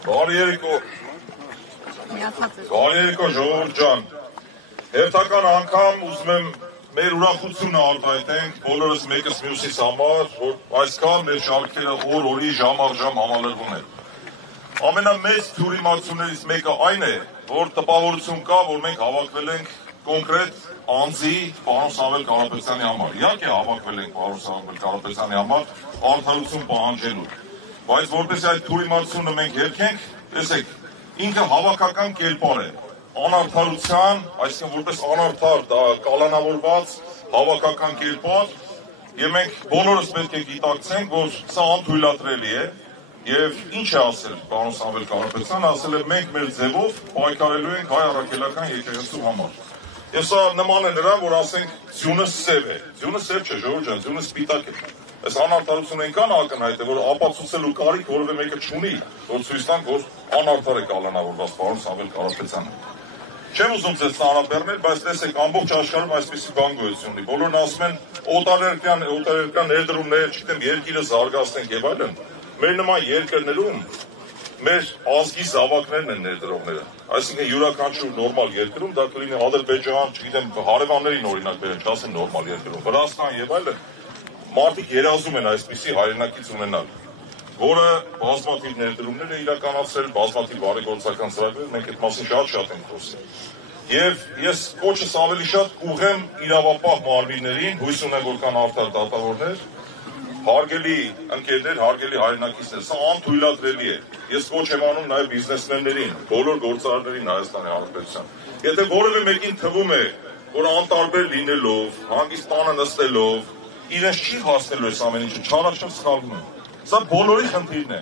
Բարի երեկո ժողովուրդ ջան, հերթական անգամ ուզում եմ մեր ուրախությունը արտահայտենք բոլորս մեկս մյուսիս համար, որ այսքան մեր շարքերը օր-օրի ժամ-առ-ժամ համալրվում են։ Ամենամեծ թյուրիմացություններից մեկը այն է, որ տպավորություն կա, որ մենք հավաքվել ենք կոնկրետ անձի պարոն Սամվել Կարապետյանի համար։ Իհարկե հավաքվել ենք պարոն Սամվել Կարապետյանի համար արդարություն պահանջելու, բայց որպես այդ թյուրիմացությունը մենք հերքենք, տեսեք, ինքը հավաքական կերպար է, անարդարության, այսինքն որպես անարդար կալանավորված հավաքական կերպար, եւ մենք բոլորս պետք է գիտակցենք, որ սա անթույլատրելի է, եւ ինչ է ասել պարոն Սամվել Կարապետյանը, ասել է մենք մեր ձևով պայքարելու ենք հայ առաքելական եկեղեցու համար։ Եվ սա նման է նրան, որ ասենք ձյունը սև է, ձյունը սև չէ, ժողովուրդ ջան, ձյունը սպիտակ է։ Այս անարդարությունը այնքան ակնհայտ է, որ ապացուցելու կարիք որևէ մեկը չունի, որ ցույց տանք, որ անարդար է կալանավորված պարոն Սամվել Կարապետյանը։ Չեմ ուզում ձեզ ծանրաբեռնել, բայց տեսեք, ամբողջ աշխարհում այսպիսի բան գոյություն ունի։ Բոլորն ասում են օտարերկրյա ներդրումներ, չգիտեմ, երկիրը զարգացնենք եւ այլն։ Մեր նման երկրներում մեր ազգի զավակներն են ներդրողները։ Այսինքն յուրաքանչյուր նորմալ երկրում դա կլինի Ադրբեջան, չգիտեմ, հարևաններին օրինակ բերեմ, չասեմ նորմալ երկրում, Վրաստան եւ այլն։ Մարդիկ երազում են այսպիսի հայրենակից ունենալ, որը բազմաթիվ ներդրումներ է իրականացրել, բազմաթիվ բարեգործական ծրագրեր, մենք այդ մասին շատ ենք խոսել։ Եվ ես կոչս ավելի շատ կուղեմ իրավապահ մարմիններին, հույս ունեմ, որ կան արդար դատավորներ, հարգելի ընկերներ, հարգելի հայրենակիցներ, սա անթույլատրելի է։ Ես կոչ եմ անում նաև բիզնեսմեններին, բոլոր գործարարներին Հայաստանի Հանրապետության։ Եթե որևէ մեկին թվում է, որ անտարբեր լինելով, հանգիստ տանը նստելով, իրենց չի հասնելու այս ամեն ինչը, չարաչար սխալվում են։ Սա բոլորի խնդիրն է։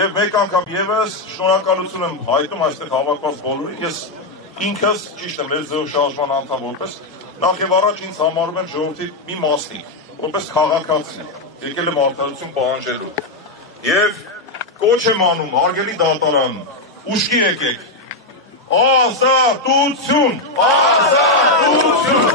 Եվ մեկ անգամ եւս շնորհակալություն եմ հայտնում այստեղ հավաքված բոլորին։ Ես ինքս ճիշտ է մեր ձեւ շարժման անդամ որպես նախ եւ առաջ ինձ համարում եմ ժողովրդի մի մասնիկ, որպես քաղաքացի, եկել եմ արդարություն պահանջելու։ Եվ կոչ եմ անում, հարգելի դատարան, ուշքի եկեք։ Ազատություն! Ազատություն!